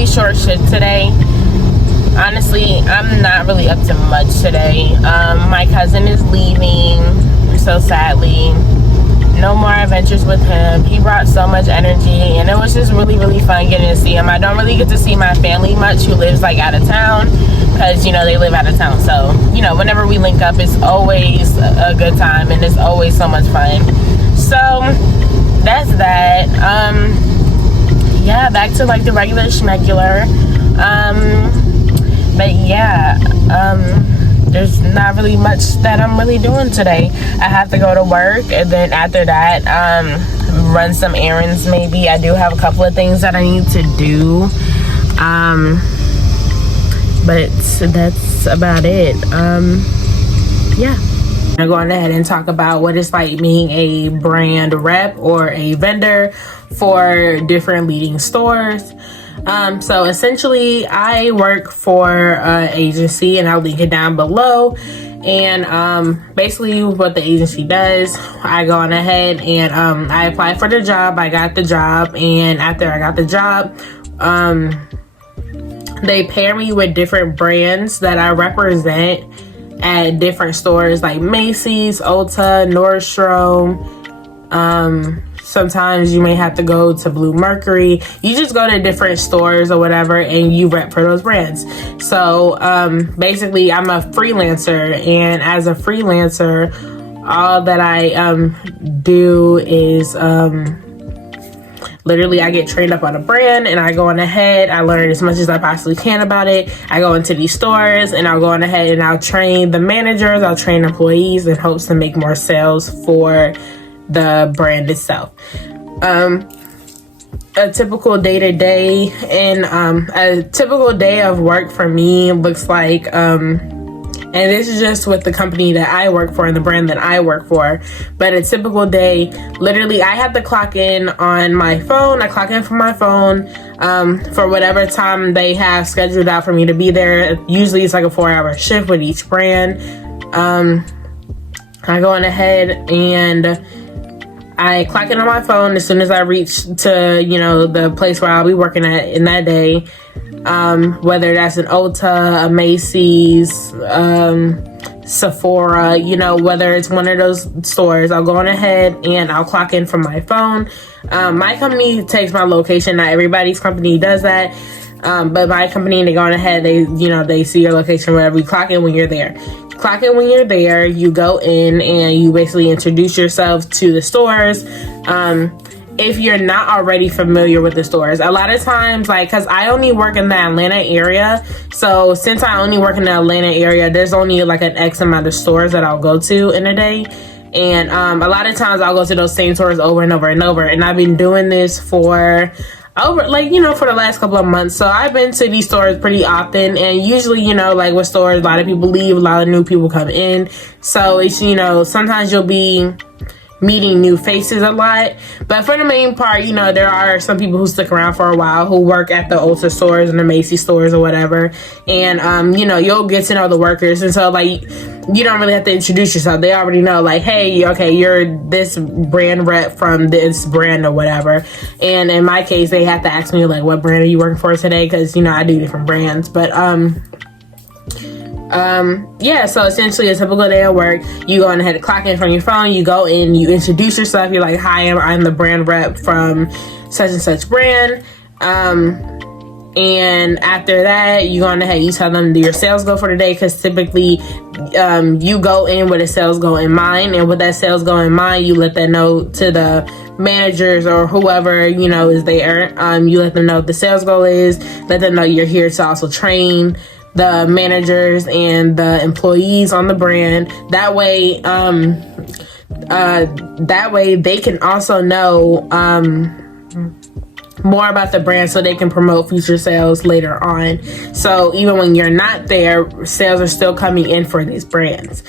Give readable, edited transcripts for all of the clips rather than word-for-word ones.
really short shift today. Honestly, I'm not really up to much today. My cousin is leaving, so sadly, no more adventures with him. He brought so much energy, and it was just really, really fun getting to see him. I don't really get to see my family much, who lives like out of town, because you know they live out of town. So you know, whenever we link up, it's always a good time, and it's always so much fun. So that's that. Yeah, back to like the regular schmegular. But yeah, there's not really much that I'm really doing today. I have to go to work, and then after that, run some errands maybe. I do have a couple of things that I need to do. But that's about it. Yeah. I'm going ahead and talk about what it's like being a brand rep or a vendor for different leading stores. So essentially I work for an agency, and I'll link it down below. And basically what the agency does, I go on ahead and I applied for the job. I got the job, and after I got the job, they pair me with different brands that I represent at different stores like Macy's, Ulta, Nordstrom. Sometimes you may have to go to Blue Mercury. You just go to different stores or whatever, and you rep for those brands. So basically I'm a freelancer, and as a freelancer, all that I do is literally I get trained up on a brand, and I go on ahead, I learn as much as I possibly can about it. I go into these stores, and I'll go on ahead and I'll train the managers, I'll train employees in hopes to make more sales for the brand itself. A typical day-to-day and a typical day of work for me looks like, and this is just with the company that I work for and the brand that I work for, but a typical day, literally I have to clock in on my phone. I clock in from my phone for whatever time they have scheduled out for me to be there. Usually it's like a 4-hour shift with each brand. I go on ahead and I clock in on my phone as soon as I reach to, you know, the place where I'll be working at in that day. Whether that's an Ulta, a Macy's, Sephora, you know, whether it's one of those stores, I'll go on ahead and I'll clock in from my phone. My company takes my location. Not everybody's company does that. But my company, they go on ahead, they see your location, whatever. You clock in when you're there. Clock in when you're there, you go in and you basically introduce yourself to the stores. If you're not already familiar with the stores, a lot of times, like, because I only work in the Atlanta area, so since I only work in the Atlanta area, there's only like an X amount of stores that I'll go to in a day. And a lot of times I'll go to those same stores over and over and over, and I've been doing this for over, like, you know, for the last couple of months. So I've been to these stores pretty often, and usually, you know, like with stores, a lot of people leave, a lot of new people come in. So it's, you know, sometimes you'll be meeting new faces a lot, but for the main part, you know, there are some people who stick around for a while who work at the Ulta stores and the Macy's stores or whatever, and you know, you'll get to know the workers, and so like you don't really have to introduce yourself. They already know, like, hey, okay, you're this brand rep from this brand or whatever. And in my case, they have to ask me, like, what brand are you working for today, because you know I do different brands. But yeah, so essentially a typical day at work, you go on ahead and clock in from your phone, you go in, you introduce yourself, you're like, hi, I'm the brand rep from such and such brand. And after that, you go on ahead, you tell them your sales goal for the day, because typically you go in with a sales goal in mind, and with that sales goal in mind, you let that know to the managers or whoever, you know, is there. You let them know what the sales goal is, let them know you're here to also train the managers and the employees on the brand. That way they can also know more about the brand, so they can promote future sales later on. So even when you're not there, sales are still coming in for these brands.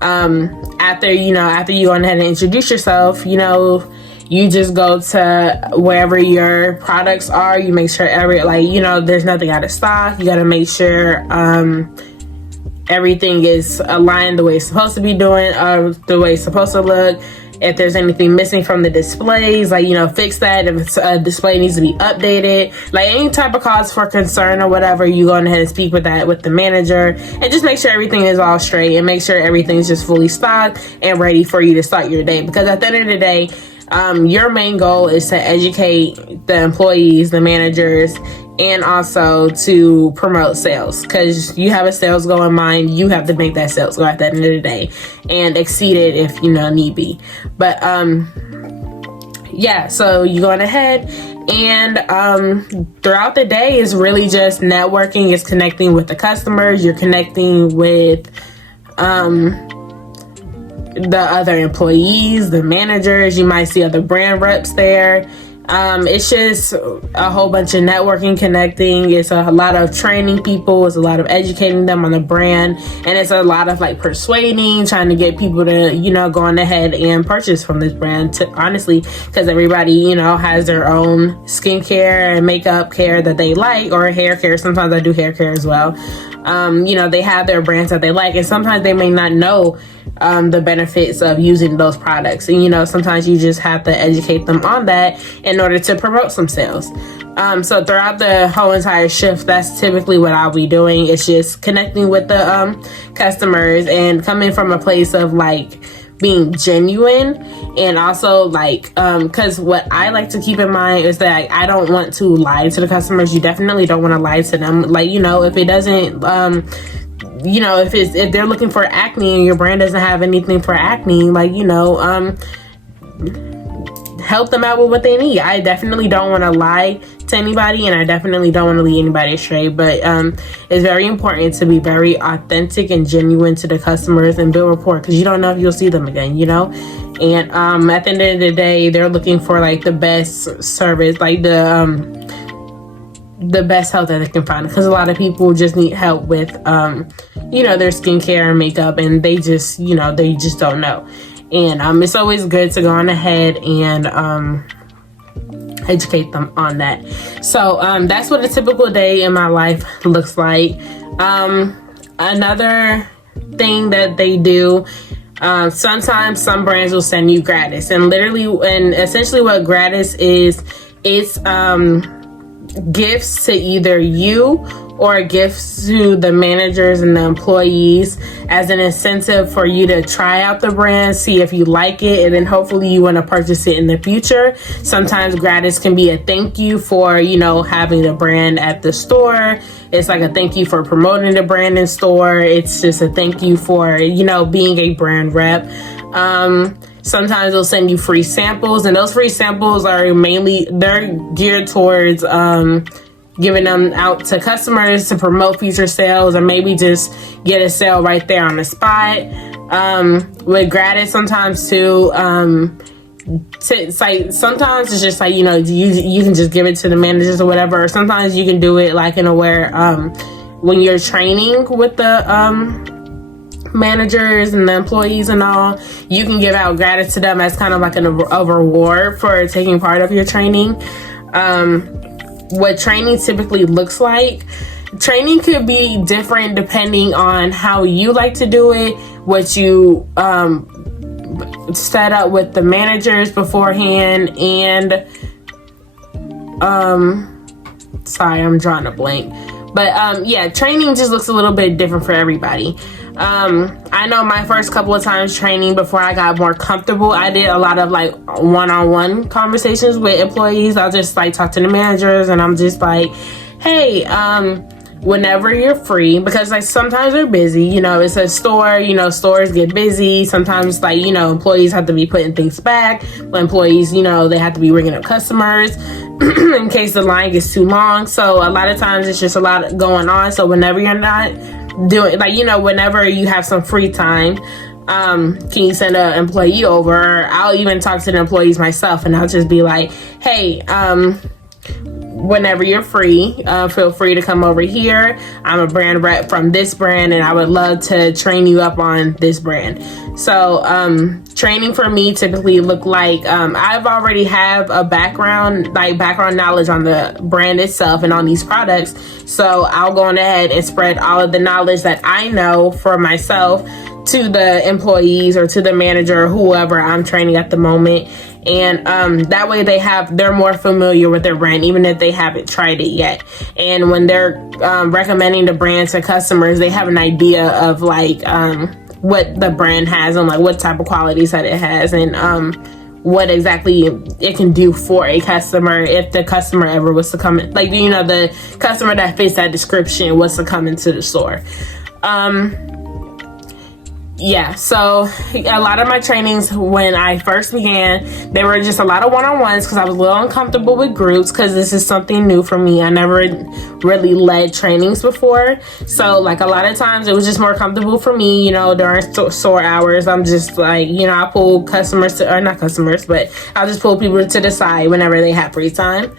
After you go on ahead and introduce yourself, you know, you just go to wherever your products are. You make sure there's nothing out of stock. You got to make sure everything is aligned the way it's supposed to be doing, the way it's supposed to look. if there's anything missing from the displays, like, you know, fix that. If a display needs to be updated, like any type of cause for concern or whatever, you go ahead and speak with that with the manager, and just make sure everything is all straight, and make sure everything's just fully stocked and ready for you to start your day. Because at the end of the day, your main goal is to educate the employees, the managers, and also to promote sales, because you have a sales goal in mind. You have to make that sales goal at the end of the day and exceed it if, you know, need be. But yeah, so you're going ahead and throughout the day is really just networking. It's connecting with the customers. You're connecting with the other employees, the managers. You might see other brand reps there. It's just a whole bunch of networking, connecting. It's a lot of training people. It's a lot of educating them on the brand. And it's a lot of like persuading, trying to get people to, you know, go on ahead and purchase from this brand, honestly, because everybody, you know, has their own skincare and makeup care that they like, or hair care. Sometimes I do hair care as well. You know, they have their brands that they like, and sometimes they may not know the benefits of using those products. And, you know, sometimes you just have to educate them on that in order to promote some sales. So throughout the whole entire shift, that's typically what I'll be doing. It's just connecting with the customers and coming from a place of like being genuine, and also like because what I like to keep in mind is that I don't want to lie to the customers. You definitely don't want to lie to them. Like, you know, if it doesn't you know, if they're looking for acne and your brand doesn't have anything for acne, like, you know, help them out with what they need. I definitely don't want to lie to anybody, and I definitely don't want to lead anybody astray, but it's very important to be very authentic and genuine to the customers and build rapport, because you don't know if you'll see them again, you know. And at the end of the day, they're looking for like the best service, like the best help that they can find, because a lot of people just need help with you know, their skincare and makeup, and they just, you know, they just don't know. And it's always good to go on ahead and educate them on that. So that's what a typical day in my life looks like. Another thing that they do, sometimes some brands will send you Gratis, and essentially what Gratis is, it's gifts to either you or gifts to the managers and the employees as an incentive for you to try out the brand, see if you like it, and then hopefully you want to purchase it in the future. Sometimes Gratis can be a thank you for, you know, having the brand at the store. It's like a thank you for promoting the brand in store. It's just a thank you for, you know, being a brand rep. Sometimes they'll send you free samples, and those free samples are they're geared towards giving them out to customers to promote future sales, or maybe just get a sale right there on the spot. With Gratis, sometimes too, it's like sometimes it's just like, you know, you can just give it to the managers or whatever, or sometimes you can do it like in a where when you're training with the managers and the employees and all, you can give out Gratis to them as kind of like a reward for taking part of your training. What training typically looks like, training could be different depending on how you like to do it, what you set up with the managers beforehand, and sorry, I'm drawing a blank, but yeah, training just looks a little bit different for everybody. I know my first couple of times training, before I got more comfortable, I did a lot of like one-on-one conversations with employees. I'll just like talk to the managers, and I'm just like, hey, whenever you're free, because like sometimes they're busy, you know, it's a store, you know, stores get busy. Sometimes, like, you know, employees have to be putting things back, but employees, you know, they have to be ringing up customers in case the line gets too long. So a lot of times it's just a lot going on. So whenever you're not doing, like, you know, whenever you have some free time, can you send an employee over? I'll even talk to the employees myself, and I'll just be like, hey, whenever you're free, feel free to come over here. I'm a brand rep from this brand, and I would love to train you up on this brand. So training for me typically look like I've already have a background knowledge on the brand itself and on these products. So I'll go on ahead and spread all of the knowledge that I know for myself to the employees or to the manager or whoever I'm training at the moment. And that way they're more familiar with their brand, even if they haven't tried it yet. And when they're recommending the brand to customers, they have an idea of like what the brand has and like what type of qualities that it has, and what exactly it can do for a customer if the customer ever was to come in, like, you know, the customer that fits that description was to come into the store. Yeah, so a lot of my trainings when I first began, they were just a lot of one-on-ones because I was a little uncomfortable with groups because this is something new for me. I never really led trainings before. So like a lot of times it was just more comfortable for me, you know, during store hours. I'm just like, you know, I pull customers to, or not customers, but I'll just pull people to the side whenever they have free time.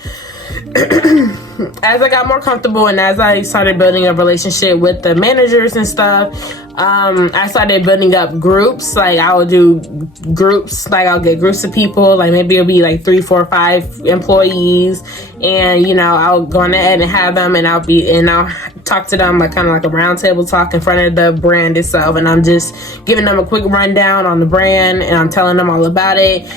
As I got more comfortable and as I started building a relationship with the managers and stuff, I started building up groups. Like I would do groups, like I'll get groups of people, like maybe it'll be like 3, 4, 5 employees, and you know, I'll go on ahead and have them, and I'll talk to them like kind of like a round table talk in front of the brand itself, and I'm just giving them a quick rundown on the brand, and I'm telling them all about it.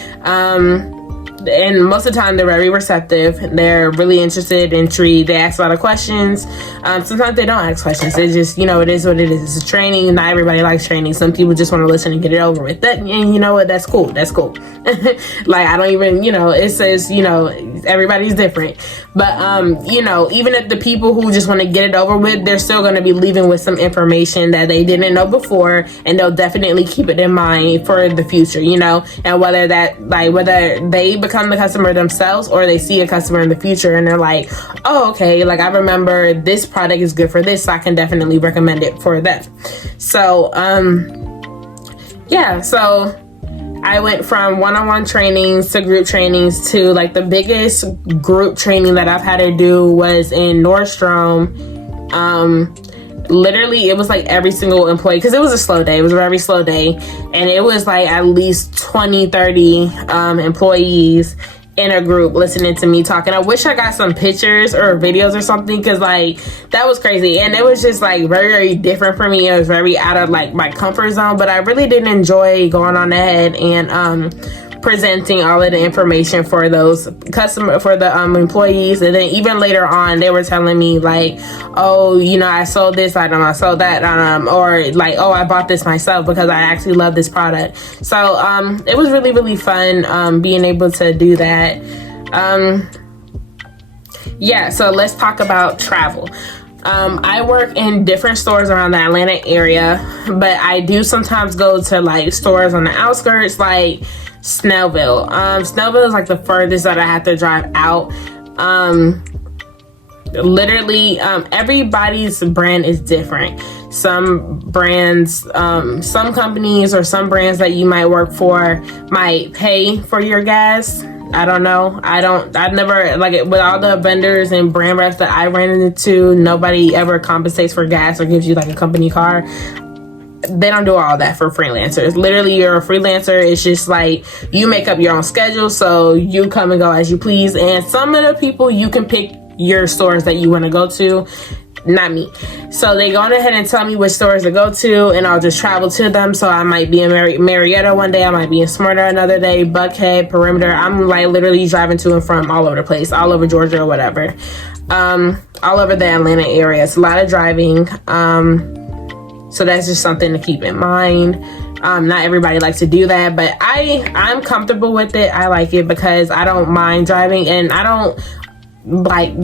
And most of the time they're very receptive. They're really interested, intrigued. They ask a lot of questions. Sometimes they don't ask questions. They just, you know, it is what it is. It's a training. Not everybody likes training. Some people just want to listen and get it over with. And you know what? That's cool. That's cool. Like I don't even, you know, it says, you know, everybody's different. But you know, even if the people who just want to get it over with, they're still going to be leaving with some information that they didn't know before, and they'll definitely keep it in mind for the future, you know. And whether they become the customer themselves or they see a customer in the future and they're like, oh, okay, like I remember this product is good for this, so I can definitely recommend it for them. So yeah, so I went from one-on-one trainings to group trainings to like the biggest group training that I've had to do was in Nordstrom. Literally it was like every single employee, because it was a slow day. It was a very slow day, and it was like at least 20-30 employees in a group listening to me talking. I wish I got some pictures or videos or something, because like that was crazy, and it was just like very, very different for me. It was very out of like my comfort zone, but I really did enjoy going on ahead and presenting all of the information for those employees. And then even later on they were telling me like, oh, you know, I sold this item, I sold that or like, oh, I bought this myself because I actually love this product. So it was really, really fun being able to do that. Yeah, so let's talk about travel. I work in different stores around the Atlanta area, but I do sometimes go to like stores on the outskirts, like Snellville. Snellville is like the furthest that I have to drive out. Literally, everybody's brand is different. Some brands, some companies or some brands that you might work for might pay for your gas. I don't know. I've never, like, with all the vendors and brand reps that I ran into, nobody ever compensates for gas or gives you like a company car. They don't do all that for freelancers. Literally, you're a freelancer. It's just like you make up your own schedule, so you come and go as you please. And some of the people, you can pick your stores that you want to go to, not me. So they go on ahead and tell me which stores to go to, and I'll just travel to them. So I might be in Marietta one day, I might be in Smyrna another day, Buckhead, Perimeter. I'm like literally driving to and from all over the place, all over Georgia or whatever, all over the Atlanta area. It's a lot of driving. So that's just something to keep in mind. Not everybody likes to do that, but I'm comfortable with it. I like it because I don't mind driving, and I don't like,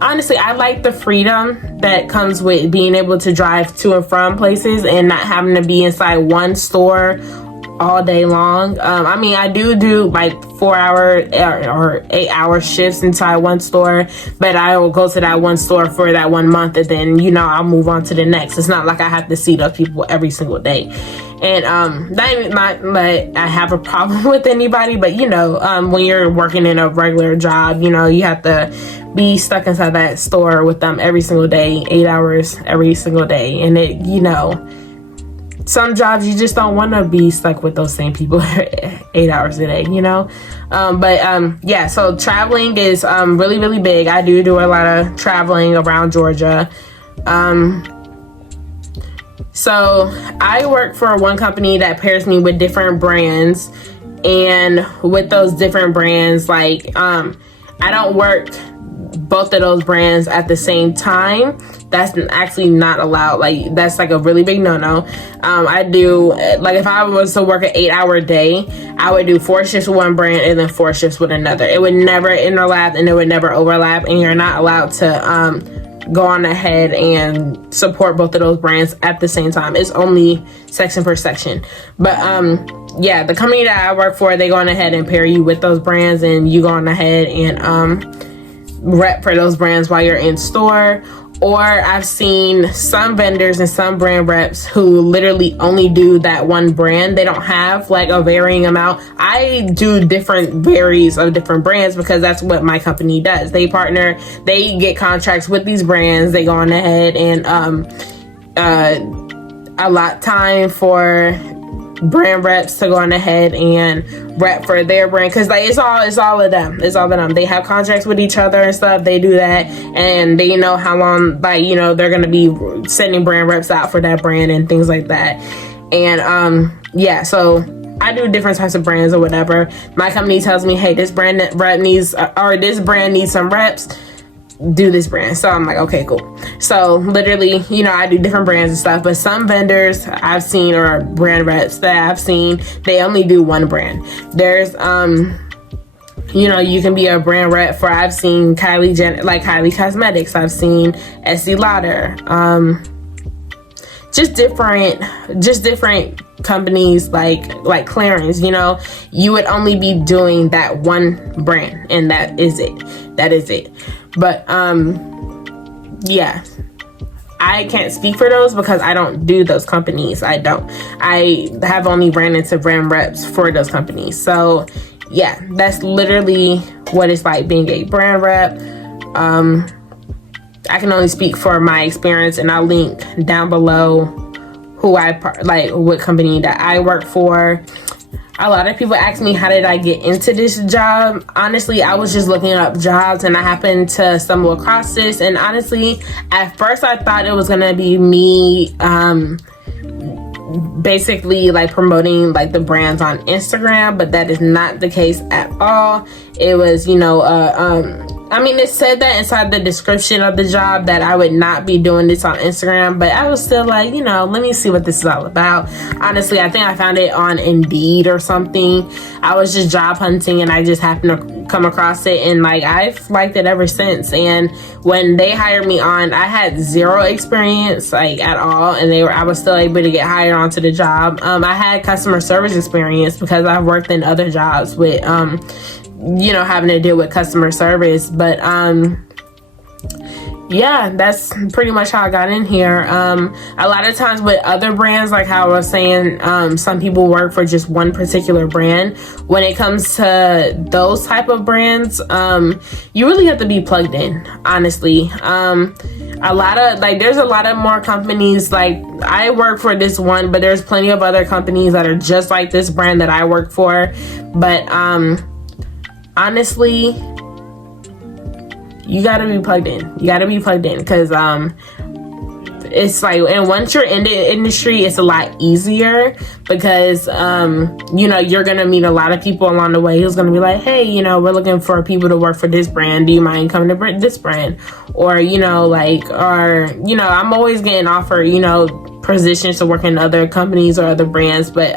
honestly, I like the freedom that comes with being able to drive to and from places and not having to be inside one store all day long. I mean, I do like 4-hour or 8-hour shifts inside one store, but I will go to that one store for that 1 month, and then, you know, I'll move on to the next. It's not like I have to see those people every single day. And not that I have a problem with anybody, but you know, when you're working in a regular job, you know, you have to be stuck inside that store with them every single day, 8 hours every single day. And it, you know, some jobs you just don't want to be stuck with those same people 8 hours a day, you know. Yeah, so traveling is really, really big. I do a lot of traveling around Georgia. So I work for one company that pairs me with different brands, and with those different brands, like I don't work both of those brands at the same time. That's actually not allowed. Like, that's like a really big no-no. I do, like, if I was to work an 8-hour day, I would do 4 shifts with one brand and then 4 shifts with another. It would never interlap and it would never overlap, and you're not allowed to go on ahead and support both of those brands at the same time. It's only section per section. But yeah, the company that I work for, they go on ahead and pair you with those brands, and you go on ahead and rep for those brands while you're in store. Or I've seen some vendors and some brand reps who literally only do that one brand. They don't have like a varying amount. I do different varies of different brands because that's what my company does. They partner, they get contracts with these brands. They go on ahead and allot time for brand reps to go on ahead and rep for their brand, because like it's all of them. They have contracts with each other and stuff. They do that, and they know how long, like, you know, they're gonna be sending brand reps out for that brand and things like that. And yeah, so I do different types of brands or whatever. My company tells me, hey, this brand rep needs, or this brand needs some reps, do this brand. So I'm like, okay, cool. So literally, you know, I do different brands and stuff, but some vendors I've seen, or brand reps that I've seen, they only do one brand. There's you know, you can be a brand rep for, I've seen Kylie Cosmetics, I've seen Estee Lauder, just different companies like Clarence. You know, you would only be doing that one brand, and that is it. But yeah, I can't speak for those because I don't do those companies. I have only ran into brand reps for those companies. So yeah, that's literally what it's like being a brand rep. I can only speak for my experience, and I'll link down below what company that I work for. A lot of people ask me, how did I get into this job? Honestly, I was just looking up jobs, and I happened to stumble across this. And honestly, at first I thought it was gonna be me basically like promoting like the brands on Instagram, but that is not the case at all. It was, you know, I mean, it said that inside the description of the job that I would not be doing this on Instagram, but I was still like, you know, let me see what this is all about. Honestly, I think I found it on Indeed or something. I was just job hunting, and I just happened to come across it, and like I've liked it ever since. And when they hired me on, I had zero experience like at all, and I was still able to get hired onto the job. I had customer service experience because I've worked in other jobs with you know, having to deal with customer service. But yeah, that's pretty much how I got in here. A lot of times with other brands, like how I was saying, some people work for just one particular brand. When it comes to those type of brands, you really have to be plugged in, honestly. There's a lot of more companies. Like, I work for this one, but there's plenty of other companies that are just like this brand that I work for. But honestly, you gotta be plugged in. Because it's like, and once you're in the industry, it's a lot easier because you know, you're gonna meet a lot of people along the way who's gonna be like, hey, you know, we're looking for people to work for this brand. Do you mind coming to this brand? Or, you know, like, or, you know, I'm always getting offered, you know, positions to work in other companies or other brands, but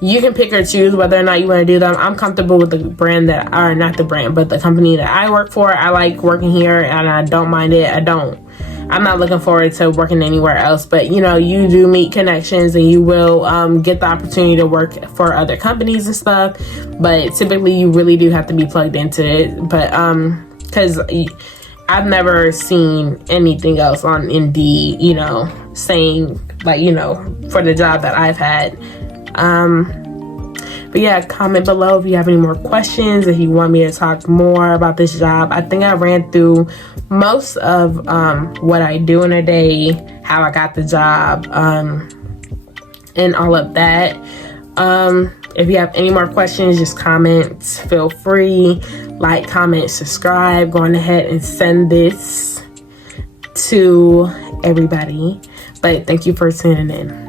you can pick or choose whether or not you want to do them. I'm comfortable with the brand not the brand, but the company that I work for. I like working here, and I don't mind it. I'm not looking forward to working anywhere else. But, you know, you do meet connections, and you will get the opportunity to work for other companies and stuff. But typically, you really do have to be plugged into it. But because I've never seen anything else on Indeed, you know, saying like, you know, for the job that I've had. But yeah, comment below if you have any more questions, if you want me to talk more about this job. I think I ran through most of what I do in a day, how I got the job, and all of that. If you have any more questions, just comment. Feel free, like, comment, subscribe. Go on ahead and send this to everybody. But thank you for tuning in.